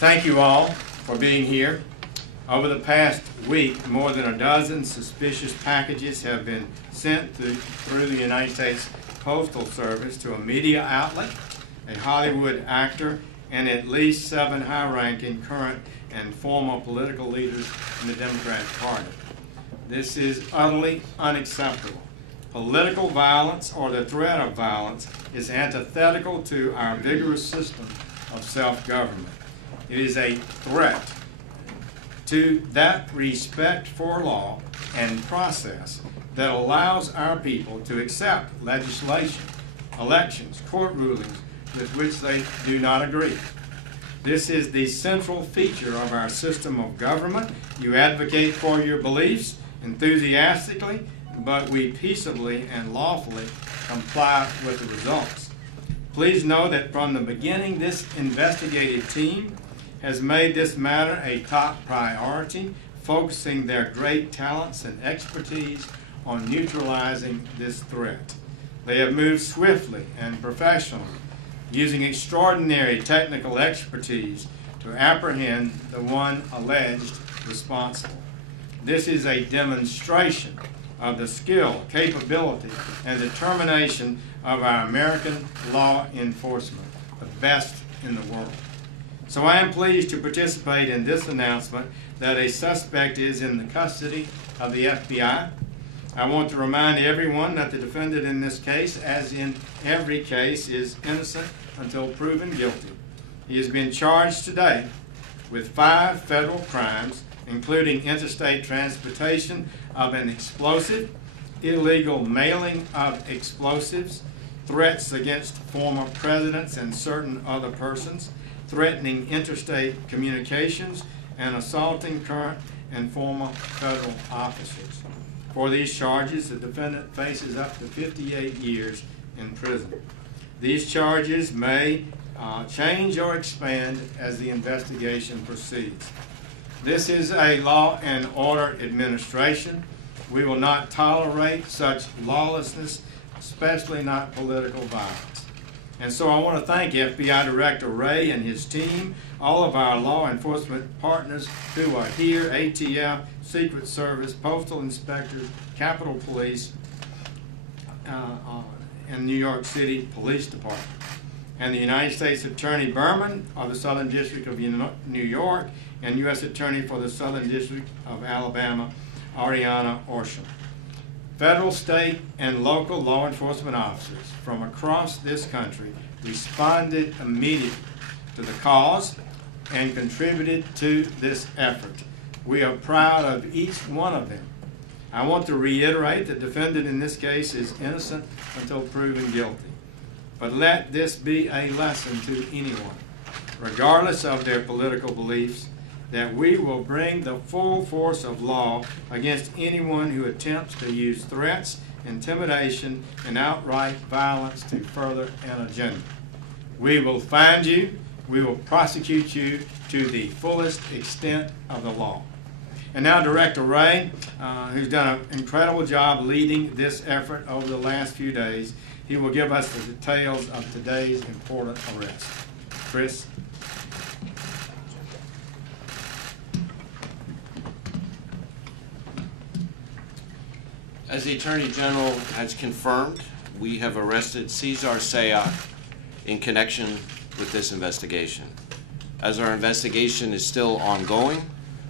Thank you all for being here. Over the past week, more than a dozen suspicious packages have been sent through the United States Postal Service to a media outlet, a Hollywood actor, and at least 7 high-ranking current and former political leaders in the Democratic Party. This is utterly unacceptable. Political violence or the threat of violence is antithetical to our vigorous system of self-government. It is a threat to that respect for law and process that allows our people to accept legislation, elections, court rulings with which they do not agree. This is the central feature of our system of government. You advocate for your beliefs enthusiastically, but we peaceably and lawfully comply with the results. Please know that from the beginning, this investigative team has made this matter a top priority, focusing their great talents and expertise on neutralizing this threat. They have moved swiftly and professionally, using extraordinary technical expertise to apprehend the one alleged responsible. This is a demonstration of the skill, capability, and determination of our American law enforcement, the best in the world. So I am pleased to participate in this announcement that a suspect is in the custody of the FBI. I want to remind everyone that the defendant in this case, as in every case, is innocent until proven guilty. He has been charged today with 5 federal crimes, including interstate transportation of an explosive, illegal mailing of explosives, threats against former presidents and certain other persons, threatening interstate communications, and assaulting current and former federal officers. For these charges, the defendant faces up to 58 years in prison. These charges may change or expand as the investigation proceeds. This is a law and order administration. We will not tolerate such lawlessness, especially not political violence. And so I want to thank FBI Director Wray and his team, all of our law enforcement partners who are here, ATF, Secret Service, Postal Inspectors, Capitol Police, and New York City Police Department, and the United States Attorney Berman of the Southern District of New York, and U.S. Attorney for the Southern District of Alabama, Ariana Orsham. Federal, state, and local law enforcement officers from across this country responded immediately to the cause and contributed to this effort. We are proud of each one of them. I want to reiterate the defendant in this case is innocent until proven guilty. But let this be a lesson to anyone, regardless of their political beliefs, that we will bring the full force of law against anyone who attempts to use threats, intimidation, and outright violence to further an agenda. We will find you, we will prosecute you to the fullest extent of the law. And now Director Wray, who's done an incredible job leading this effort over the last few days, he will give us the details of today's important arrest. Chris? As the Attorney General has confirmed, we have arrested Cesar Sayoc in connection with this investigation. As our investigation is still ongoing,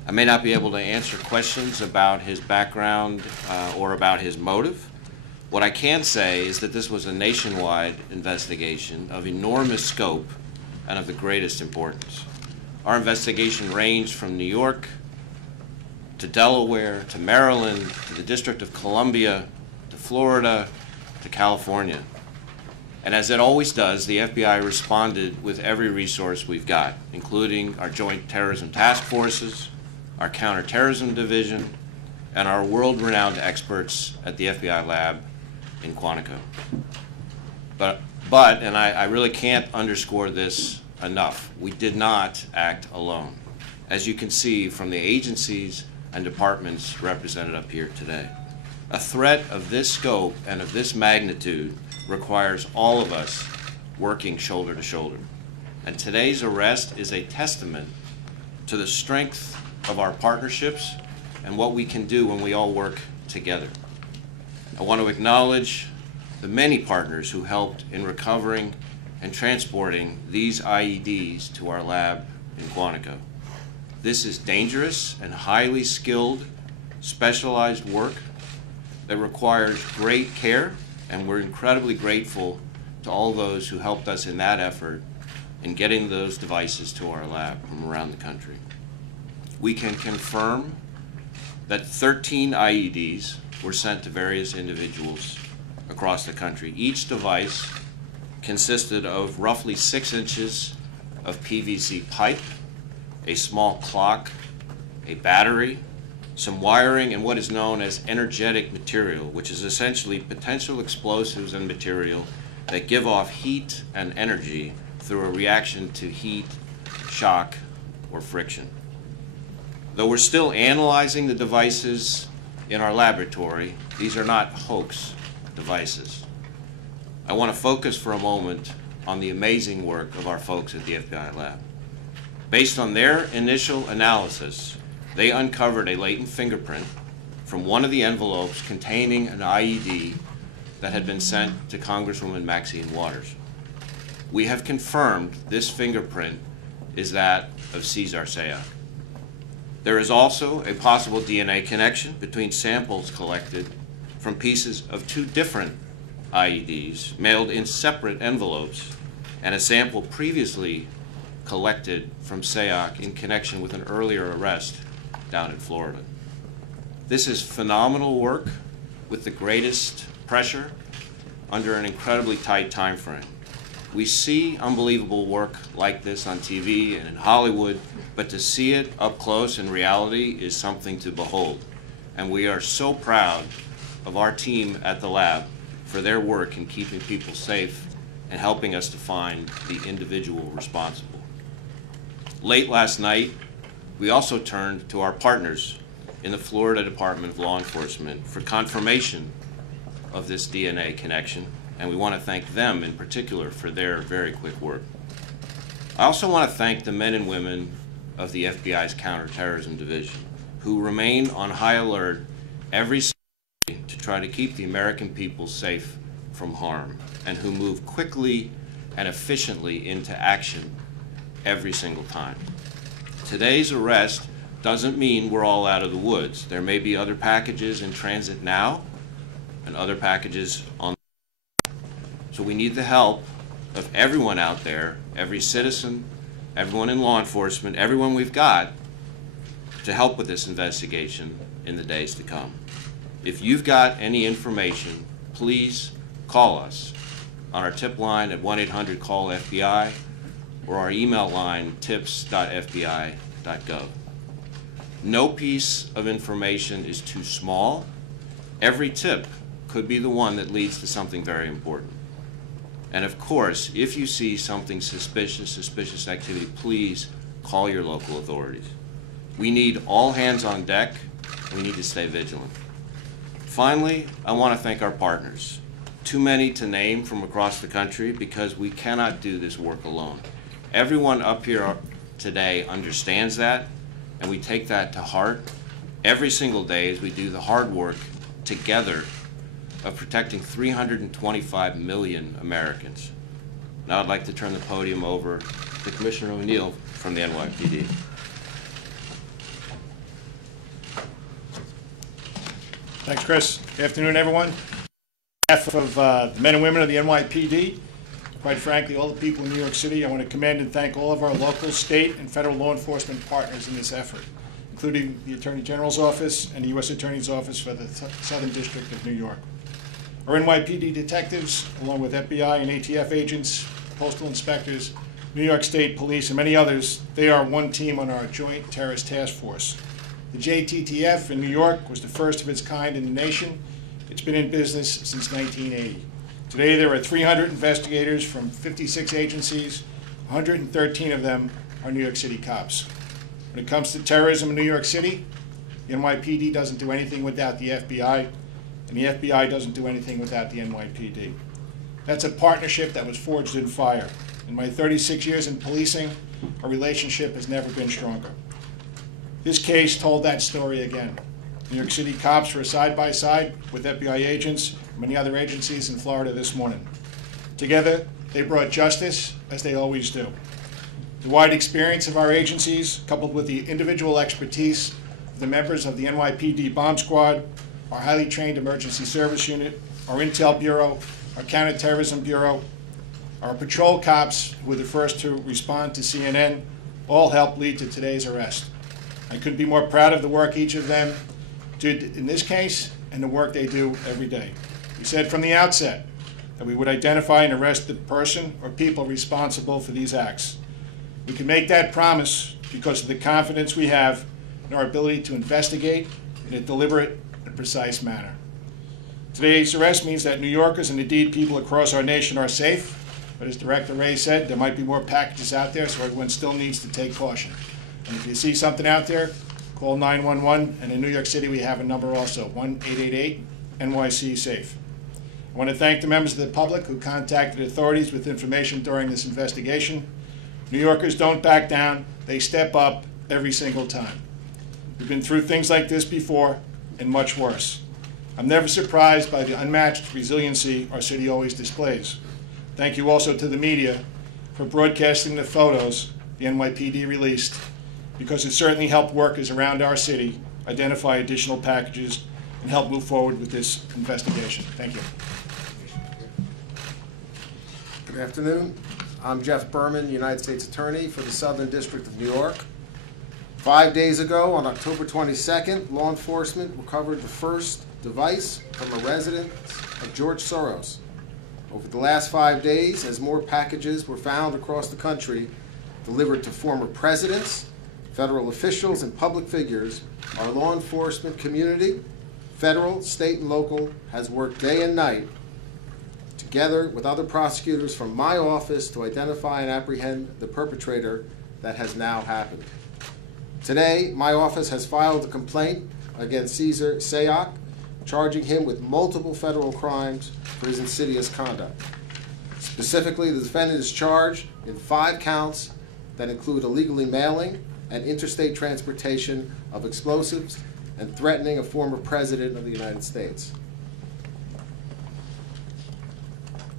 I may not be able to answer questions about his background or about his motive. What I can say is that this was a nationwide investigation of enormous scope and of the greatest importance. Our investigation ranged from New York to Delaware, to Maryland, to the District of Columbia, to Florida, to California. And as it always does, the FBI responded with every resource we've got, including our Joint Terrorism Task Forces, our Counterterrorism Division, and our world-renowned experts at the FBI lab in Quantico. But and I really can't underscore this enough, we did not act alone, as you can see from the agencies and departments represented up here today. A threat of this scope and of this magnitude requires all of us working shoulder to shoulder. And today's arrest is a testament to the strength of our partnerships and what we can do when we all work together. I want to acknowledge the many partners who helped in recovering and transporting these IEDs to our lab in Quantico. This is dangerous and highly skilled, specialized work that requires great care, and we're incredibly grateful to all those who helped us in that effort in getting those devices to our lab from around the country. We can confirm that 13 IEDs were sent to various individuals across the country. Each device consisted of roughly 6 inches of PVC pipe, a small clock, a battery, some wiring, and what is known as energetic material, which is essentially potential explosives and material that give off heat and energy through a reaction to heat, shock, or friction. Though we're still analyzing the devices in our laboratory, these are not hoax devices. I want to focus for a moment on the amazing work of our folks at the FBI lab. Based on their initial analysis, they uncovered a latent fingerprint from one of the envelopes containing an IED that had been sent to Congresswoman Maxine Waters. We have confirmed this fingerprint is that of Cesar Sayoc. There is also a possible DNA connection between samples collected from pieces of 2 different IEDs mailed in separate envelopes and a sample previously collected from Sayoc in connection with an earlier arrest down in Florida. This is phenomenal work with the greatest pressure under an incredibly tight time frame. We see unbelievable work like this on TV and in Hollywood, but to see it up close in reality is something to behold. And we are so proud of our team at the lab for their work in keeping people safe and helping us to find the individual responsible. Late last night, we also turned to our partners in the Florida Department of Law Enforcement for confirmation of this DNA connection, and we want to thank them in particular for their very quick work. I also want to thank the men and women of the FBI's Counterterrorism Division who remain on high alert every single day to try to keep the American people safe from harm, and who move quickly and efficiently into action every single time. Today's arrest doesn't mean we're all out of the woods. There may be other packages in transit now and other packages on the way. So we need the help of everyone out there, every citizen, everyone in law enforcement, everyone we've got to help with this investigation in the days to come. If you've got any information, please call us on our tip line at 1-800-CALL-FBI or our email line tips.fbi.gov. No piece of information is too small. Every tip could be the one that leads to something very important. And of course, if you see something suspicious activity, please call your local authorities. We need all hands on deck. We need to stay vigilant. Finally, I want to thank our partners. Too many to name from across the country because we cannot do this work alone. Everyone up here today understands that, and we take that to heart every single day as we do the hard work together of protecting 325 million Americans. Now I'd like to turn the podium over to Commissioner O'Neill from the NYPD. Thanks, Chris. Good afternoon, everyone. On behalf of the men and women of the NYPD, quite frankly, all the people in New York City, I want to commend and thank all of our local, state, and federal law enforcement partners in this effort, including the Attorney General's Office and the U.S. Attorney's Office for the Southern District of New York. Our NYPD detectives, along with FBI and ATF agents, postal inspectors, New York State Police, and many others, they are one team on our Joint Terrorist Task Force. The JTTF in New York was the first of its kind in the nation. It's been in business since 1980. Today there are 300 investigators from 56 agencies. 113 of them are New York City cops. When it comes to terrorism in New York City, the NYPD doesn't do anything without the FBI, and the FBI doesn't do anything without the NYPD. That's a partnership that was forged in fire. In my 36 years in policing, our relationship has never been stronger. This case told that story again. New York City cops were side by side with FBI agents and many other agencies in Florida this morning. Together, they brought justice, as they always do. The wide experience of our agencies, coupled with the individual expertise of the members of the NYPD Bomb Squad, our highly trained Emergency Service Unit, our Intel Bureau, our Counterterrorism Bureau, our patrol cops, who were the first to respond to CNN, all helped lead to today's arrest. I couldn't be more proud of the work each of them did in this case and the work they do every day. We said from the outset that we would identify and arrest the person or people responsible for these acts. We can make that promise because of the confidence we have in our ability to investigate in a deliberate and precise manner. Today's arrest means that New Yorkers and indeed people across our nation are safe, but as Director Wray said, there might be more packages out there, so everyone still needs to take caution. And if you see something out there, call 911, and in New York City we have a number also, 1-888-NYC-SAFE. I want to thank the members of the public who contacted authorities with information during this investigation. New Yorkers don't back down, they step up every single time. We've been through things like this before, and much worse. I'm never surprised by the unmatched resiliency our city always displays. Thank you also to the media for broadcasting the photos the NYPD released, because it certainly helped workers around our city identify additional packages and help move forward with this investigation. Thank you. Good afternoon. I'm Jeff Berman, United States Attorney for the Southern District of New York. 5 days ago, on October 22nd, law enforcement recovered the first device from a residence of George Soros. Over the last 5 days, as more packages were found across the country delivered to former presidents, federal officials, and public figures, our law enforcement community, federal, state, and local, has worked day and night together with other prosecutors from my office to identify and apprehend the perpetrator that has now happened. Today, my office has filed a complaint against Cesar Sayoc, charging him with multiple federal crimes for his insidious conduct. Specifically, the defendant is charged in 5 counts that include illegally mailing and interstate transportation of explosives and threatening a former president of the United States.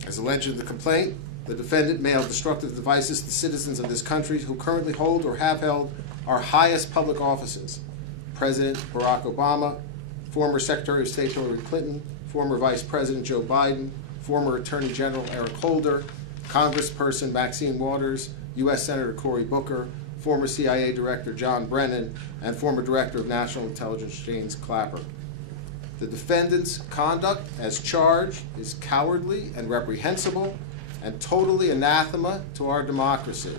As alleged in the complaint, the defendant mailed destructive devices to citizens of this country who currently hold or have held our highest public offices: President Barack Obama, former Secretary of State Hillary Clinton, former Vice President Joe Biden, former Attorney General Eric Holder, Congressperson Maxine Waters, U.S. Senator Cory Booker, former CIA Director John Brennan, and former Director of National Intelligence James Clapper. The defendant's conduct as charged is cowardly and reprehensible and totally anathema to our democracy.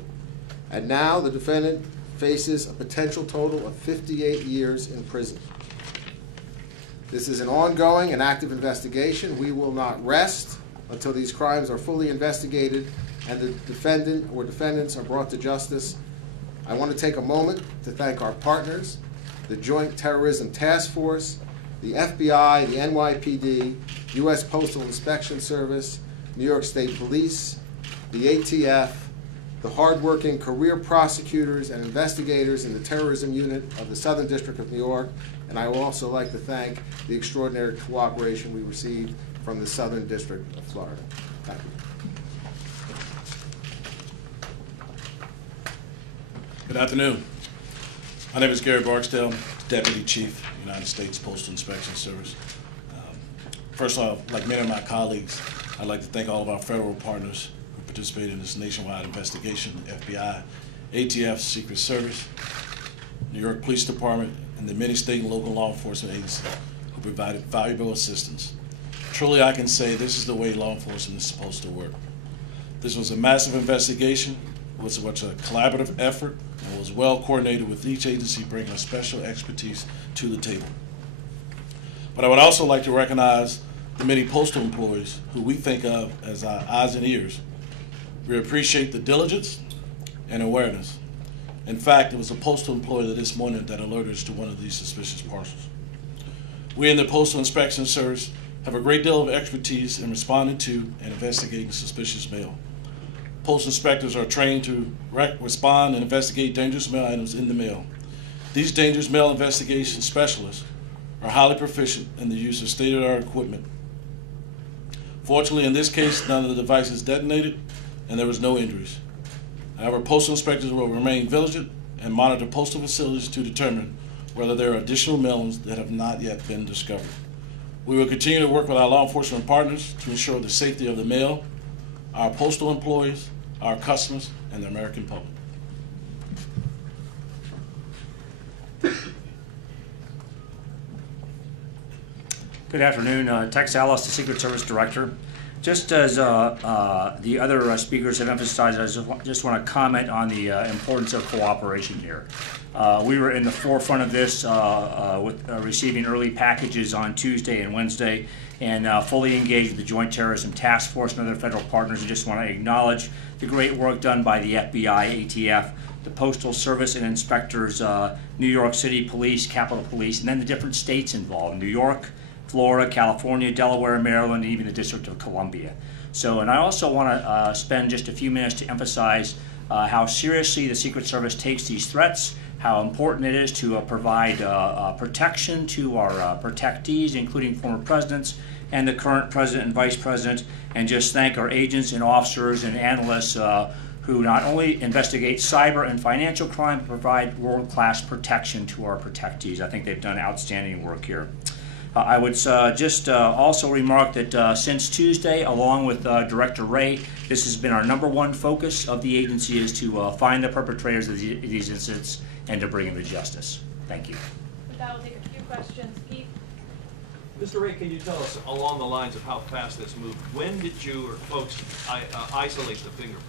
And now the defendant faces a potential total of 58 years in prison. This is an ongoing and active investigation. We will not rest until these crimes are fully investigated and the defendant or defendants are brought to justice. I want to take a moment to thank our partners, the Joint Terrorism Task Force, the FBI, the NYPD, U.S. Postal Inspection Service, New York State Police, the ATF, the hardworking career prosecutors and investigators in the terrorism unit of the Southern District of New York, and I would also like to thank the extraordinary cooperation we received from the Southern District of Florida. Thank you. Good afternoon. My name is Gary Barksdale, Deputy Chief, United States Postal Inspection Service. First off, like many of my colleagues, I'd like to thank all of our federal partners who participated in this nationwide investigation: FBI, ATF, Secret Service, New York Police Department, and the many state and local law enforcement agencies who provided valuable assistance. Truly, I can say this is the way law enforcement is supposed to work. This was a massive investigation, was a collaborative effort and was well coordinated, with each agency bringing a special expertise to the table. But I would also like to recognize the many postal employees who we think of as our eyes and ears. We appreciate the diligence and awareness. In fact, it was a postal employee this morning that alerted us to one of these suspicious parcels. We in the Postal Inspection Service have a great deal of expertise in responding to and investigating suspicious mail. Postal inspectors are trained to respond and investigate dangerous mail items in the mail. These dangerous mail investigation specialists are highly proficient in the use of state-of-the-art equipment. Fortunately, in this case, none of the devices detonated and there was no injuries. However, postal inspectors will remain vigilant and monitor postal facilities to determine whether there are additional mailings that have not yet been discovered. We will continue to work with our law enforcement partners to ensure the safety of the mail, our postal employees, our customers, and the American public. Good afternoon. Tex Ellis, the Secret Service Director. Just as the other speakers have emphasized, I just want to comment on the importance of cooperation here. We were in the forefront of this with receiving early packages on Tuesday and Wednesday, and fully engaged with the Joint Terrorism Task Force and other federal partners. I just want to acknowledge the great work done by the FBI, ATF, the Postal Service and inspectors, New York City Police, Capitol Police, and then the different states involved, New York, Florida, California, Delaware, Maryland, and even the District of Columbia. So, and I also want to spend just a few minutes to emphasize how seriously the Secret Service takes these threats, how important it is to provide protection to our protectees, including former presidents and the current president and vice president, and just thank our agents and officers and analysts who not only investigate cyber and financial crime, but provide world-class protection to our protectees. I think they've done outstanding work here. I would just also remark that since Tuesday, along with Director Wray, this has been our #1 focus of the agency, is to find the perpetrators of these incidents and to bring them to justice. Thank you. With that, we'll take a few questions. Keith? Mr. Wray, can you tell us along the lines of how fast this moved? When did you or folks isolate the fingerprint?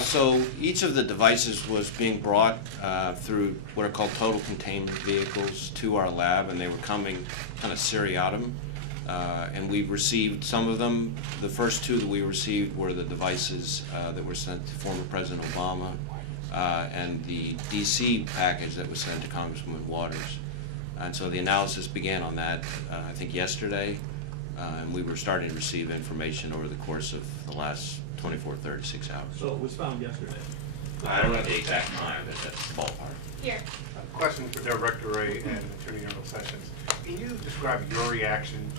So each of the devices was being brought through what are called total containment vehicles to our lab, and they were coming kind of seriatim. And we received some of them. The first two that we received were the devices that were sent to former President Obama and the DC package that was sent to Congresswoman Waters. And so the analysis began on that, I think, yesterday, and we were starting to receive information over the course of the last 24, 36 hours. So it was found yesterday. I don't have the exact time, but that's the ballpark. Here. A question for Director Wray and Attorney General Sessions. Can you describe your reaction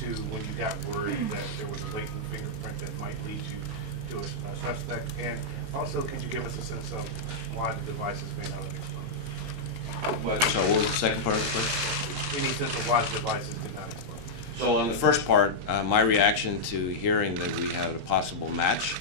to when you got word that there was a latent fingerprint that might lead you to a suspect? And also, could you give us a sense of why the devices may not have exploded? So what was the second part of the question? Any sense of why the devices did not explode? So on the first part, my reaction to hearing that we had a possible match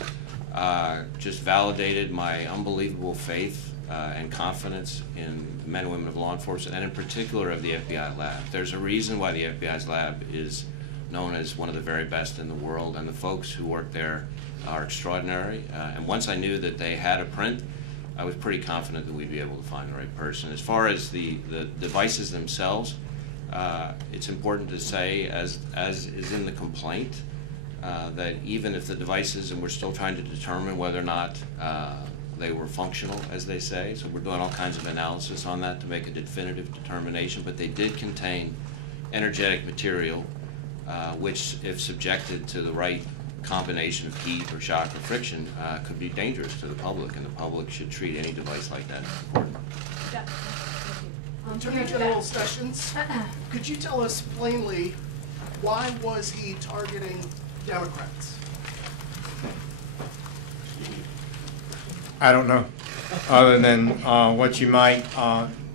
just validated my unbelievable faith and confidence in the men and women of law enforcement, and in particular of the FBI lab. There's a reason why the FBI's lab is known as one of the very best in the world, and the folks who work there are extraordinary. And once I knew that they had a print, I was pretty confident that we'd be able to find the right person. As far as the devices themselves, it's important to say, as is in the complaint, that even if the devices, and we're still trying to determine whether or not they were functional, as they say, so we're doing all kinds of analysis on that to make a definitive determination, but they did contain energetic material, which, if subjected to the right combination of heat or shock or friction, could be dangerous to the public, and the public should treat any device like that as important. Yeah. Attorney General Sessions, could you tell us plainly, why was he targeting Democrats? I don't know, other than what you might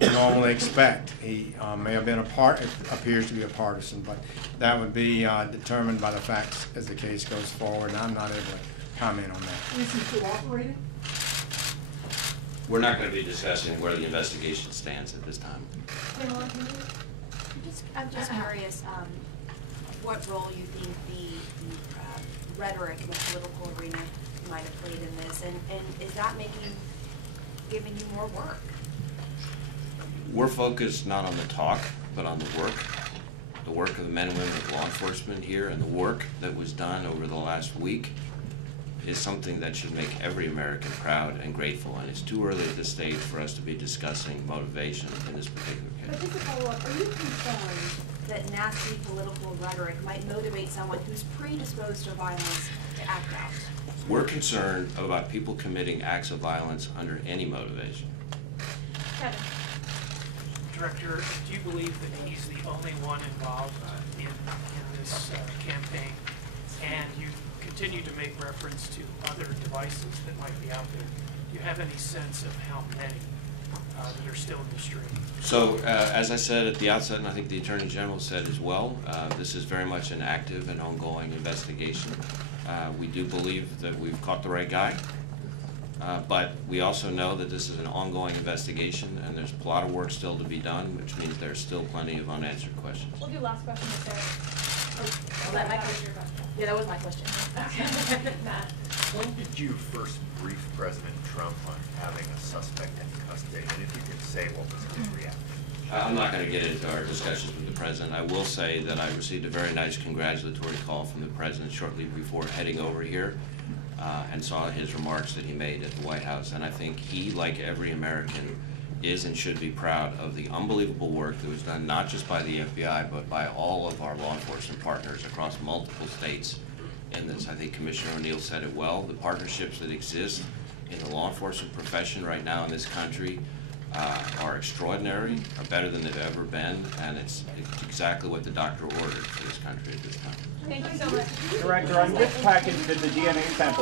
normally expect. He may have been appears to be a partisan, but that would be determined by the facts as the case goes forward, and I'm not able to comment on that. Is he cooperating? We're not going to be discussing where the investigation stands at this time. I'm just curious what role you think the rhetoric in the political arena might have played in this, and is that giving you more work? We're focused not on the talk, but on the work of the men and women of law enforcement here, and the work that was done over the last week is something that should make every American proud and grateful, and it's too early at this stage for us to be discussing motivation in this particular But case. just to follow up, are you concerned that nasty political rhetoric might motivate someone who's predisposed to violence to act out? We're concerned about people committing acts of violence under any motivation. Kevin? Director, do you believe that he's the only one involved in this campaign? And you continue to make reference to other devices that might be out there. Do you have any sense of how many that are still in the stream? So, as I said at the outset, and I think the Attorney General said as well, this is very much an active and ongoing investigation. We do believe that we've caught the right guy, but we also know that this is an ongoing investigation, and there's a lot of work still to be done, which means there's still plenty of unanswered questions. We'll do last question with Sarah. That was your question. Yeah, that was my question. Matt? When did you first brief President Trump on having a suspect in custody? And if you could say what was his reaction? I'm not going to get into our discussions with the President. I will say that I received a very nice congratulatory call from the President shortly before heading over here, and saw his remarks that he made at the White House. And I think he, like every American, is and should be proud of the unbelievable work that was done not just by the FBI, but by all of our law enforcement partners across multiple states in this. I think Commissioner O'Neill said it well. The partnerships that exist in the law enforcement profession right now in this country are extraordinary, are better than they've ever been, and it's exactly what the doctor ordered for this country at this time. Thank you so much. Director, on which package did the DNA sample